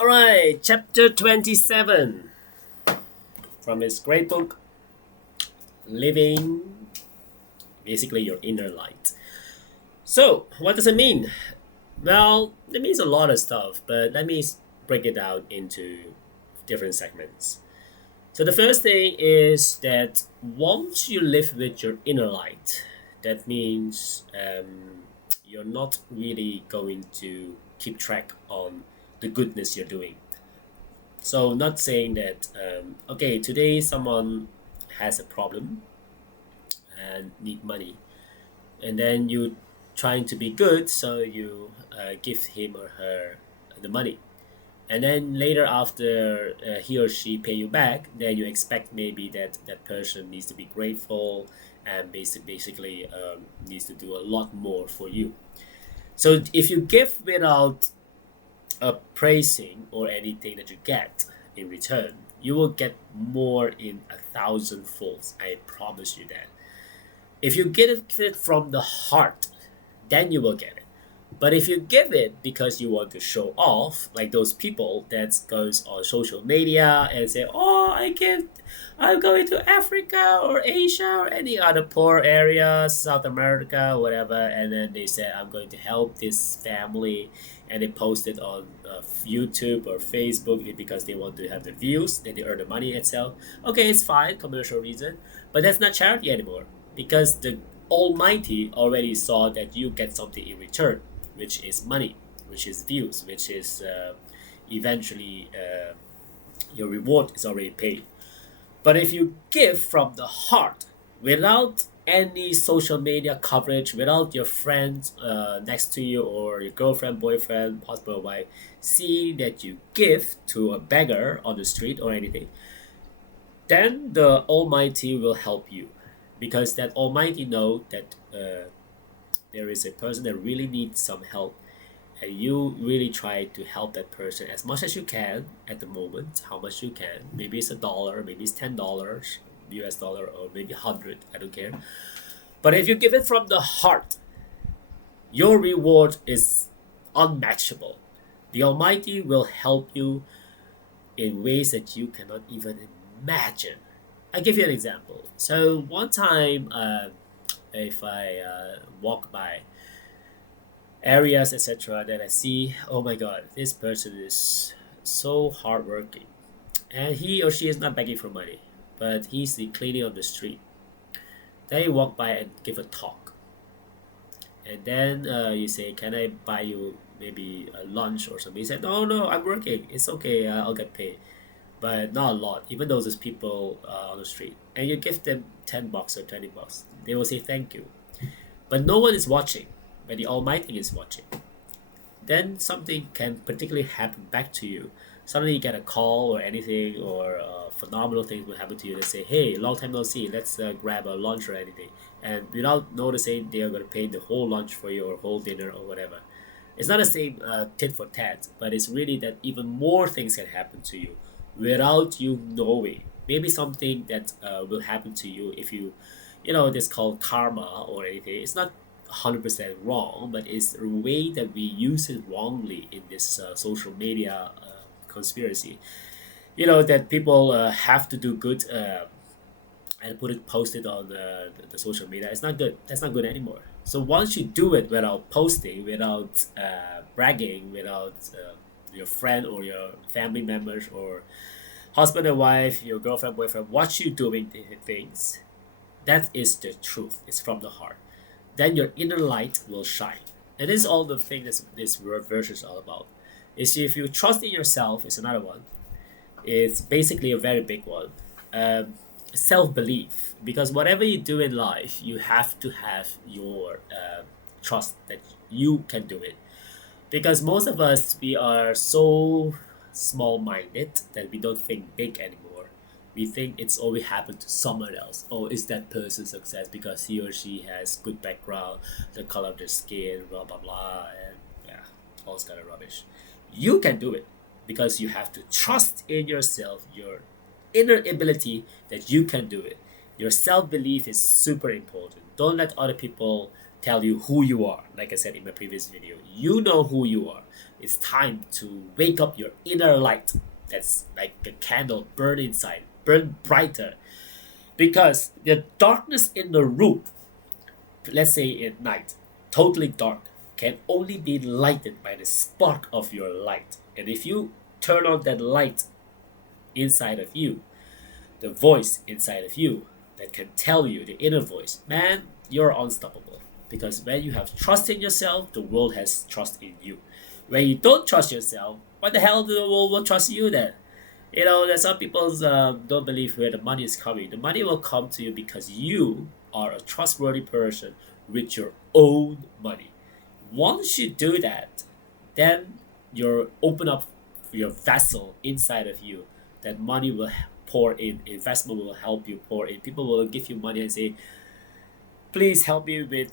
All right, chapter 27 from his great book, Living Basically Your Inner Light. So, what does it mean? Well, it means a lot of stuff, but let me break it down into different segments. So, the first thing is that once you live with your inner light, that means you're not really going to keep track on the goodness you're doing. So, not saying that, okay, today someone has a problem and need money, and then you trying to be good, so you give him or her the money. And then later, after he or she pay you back, then you expect maybe that that person needs to be grateful and basically needs to do a lot more for you. So if you give without praising or anything that you get in return, you will get more in 1,000 folds. I promise you that. If you give it from the heart, then you will get it. But if you give it because you want to show off, like those people that goes on social media and say, "Oh, I'm going to Africa or Asia or any other poor area, South America, whatever," and then they say, "I'm going to help this family," and they post it on YouTube or Facebook because they want to have the views, then they earn the money itself. Okay, it's fine, commercial reason, but that's not charity anymore because the Almighty already saw that you get something in return, which is money, which is views, which is eventually your reward is already paid. But if you give from the heart without any social media coverage, without your friends next to you or your girlfriend, boyfriend, husband, or wife, see that you give to a beggar on the street or anything, then the Almighty will help you because that Almighty know that there is a person that really needs some help, and you really try to help that person as much as you can at the moment, how much you can. Maybe it's $1, maybe it's $10 US dollar, or maybe 100, I don't care. But if you give it from the heart, your reward is unmatchable. The Almighty will help you in ways that you cannot even imagine. I give you an example. So one time, if I walk by areas, etc., that I see, oh my God, this person is so hardworking, and he or she is not begging for money, but he's the cleaning of the street. Then you walk by and give a talk, and then you say, "Can I buy you maybe a lunch or something?" He said, "No, no, I'm working. It's okay. I'll get paid." But not a lot, even though there's people on the street. And you give them $10 or $20, they will say thank you. But no one is watching, but the Almighty is watching. Then something can particularly happen back to you. Suddenly you get a call or anything, or phenomenal things will happen to you. They say, "Hey, long time no see, let's grab a lunch or anything." And without noticing, they are going to pay the whole lunch for you or whole dinner or whatever. It's not the same tit for tat, but it's really that even more things can happen to you without you knowing. Maybe something that will happen to you if this called karma or anything. It's not 100% wrong, but it's the way that we use it wrongly in this social media conspiracy. That people have to do good and post it on the social media. It's not good. That's not good anymore. So once you do it without posting, without bragging, without your friend or your family members or husband and wife, your girlfriend, boyfriend, watch you doing things, that is the truth. It's from the heart. Then your inner light will shine. And this is all the thing that this verse is all about. Is if you trust in yourself is another one. It's basically a very big one. Self-belief. Because whatever you do in life, you have to have your trust that you can do it. Because most of us, we are so small-minded that we don't think big anymore. We think it's always happened to someone else. Oh, is that person success because he or she has good background, the color of their skin, blah blah blah, and yeah, all this kind of rubbish. You can do it because you have to trust in yourself, your inner ability that you can do it. Your self belief is super important. Don't let other people tell you who you are. Like I said in my previous video, you know who you are. It's time to wake up your inner light. That's like a candle, burn inside, burn brighter. Because the darkness in the room, let's say at night, totally dark, can only be lighted by the spark of your light. And if you turn on that light inside of you, the voice inside of you that can tell you, the inner voice, man, you're unstoppable. Because when you have trust in yourself, the world has trust in you. When you don't trust yourself, what the hell do the world will trust you then? You know, that some people don't believe where the money is coming. The money will come to you because you are a trustworthy person with your own money. Once you do that, then you open up your vessel inside of you. That money will pour in. Investment will help you pour in. People will give you money and say, please help me with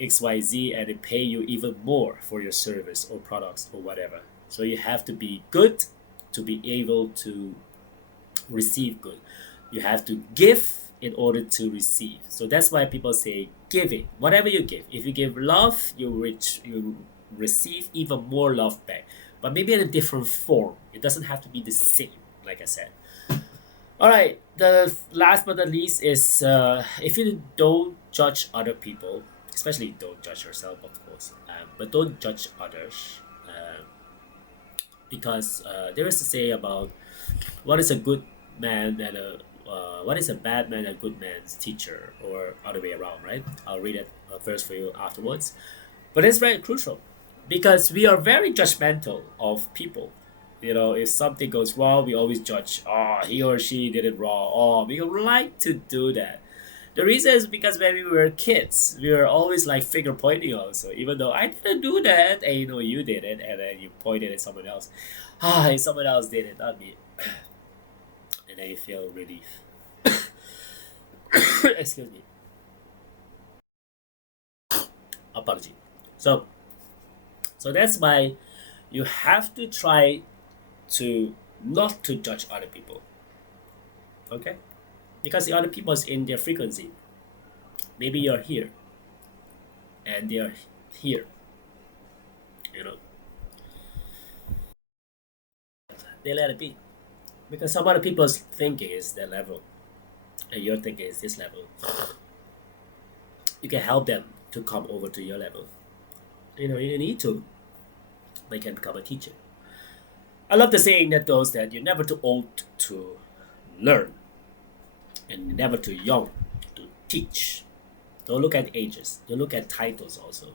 XYZ, and they pay you even more for your service or products or whatever. So you have to be good to be able to receive good. You have to give in order to receive. So that's why people say giving. Whatever you give. If you give love, you receive even more love back. But maybe in a different form. It doesn't have to be the same, like I said. Alright, the last but not least is if you don't judge other people, especially don't judge yourself, of course, but don't judge others, because there is a say about what is a good man and what is a bad man and a good man's teacher, or other way around, right? I'll read it verse for you afterwards. But it's very crucial because we are very judgmental of people. You know, if something goes wrong, we always judge, oh, he or she did it wrong. Oh, we like to do that. The reason is because when we were kids, we were always like finger pointing also, even though I didn't do that, and you know, you did it, and then you pointed at someone else. Ah, someone else did it, not me. And then you feel relief. Excuse me. Apology. So that's why you have to try to not to judge other people, okay? Because the other people is in their frequency. Maybe you're here and they're here, you know, they let it be, because some other people's thinking is their level and your thinking is this level. You can help them to come over to your level. You know, you need to, they can become a teacher. I love the saying that goes that you're never too old to learn and you're never too young to teach. Don't look at ages. Don't look at titles also.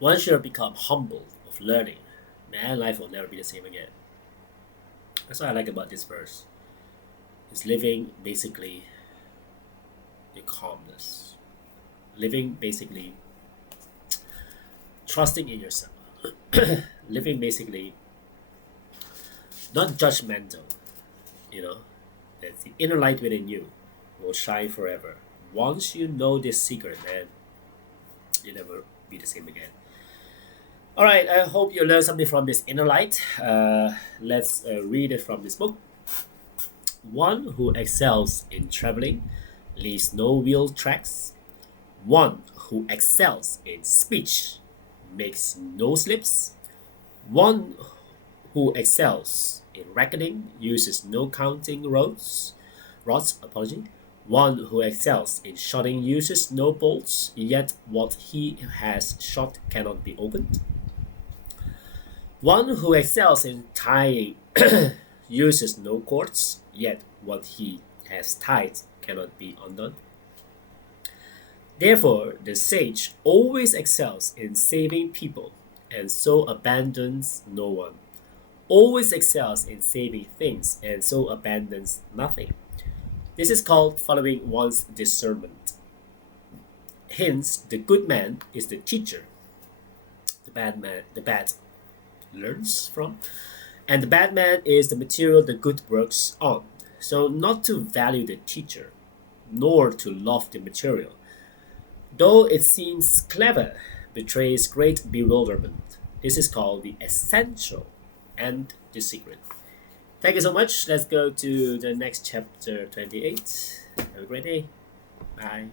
Once you become humble of learning, man, life will never be the same again. That's what I like about this verse. It's living basically the calmness. Living basically trusting in yourself. Living basically not judgmental, you know, that the inner light within you will shine forever. Once you know this secret, man, you'll never be the same again. Alright, I hope you learned something from this inner light. Let's read it from this book. One who excels in traveling leaves no wheel tracks. One who excels in speech makes no slips. One who excels in reckoning uses no counting rods. One who excels in shotting uses no bolts, yet what he has shot cannot be opened. One who excels in tying uses no cords, yet what he has tied cannot be undone. Therefore, the sage always excels in saving people, and so abandons no one. Always excels in saving things, and so abandons nothing. This is called following one's discernment. Hence, the good man is the teacher. The bad learns from. And the bad man is the material the good works on. So not to value the teacher, nor to love the material, though it seems clever, betrays great bewilderment. This is called the essential and the secret. Thank you so much. Let's go to the next chapter 28. Have a great day. Bye.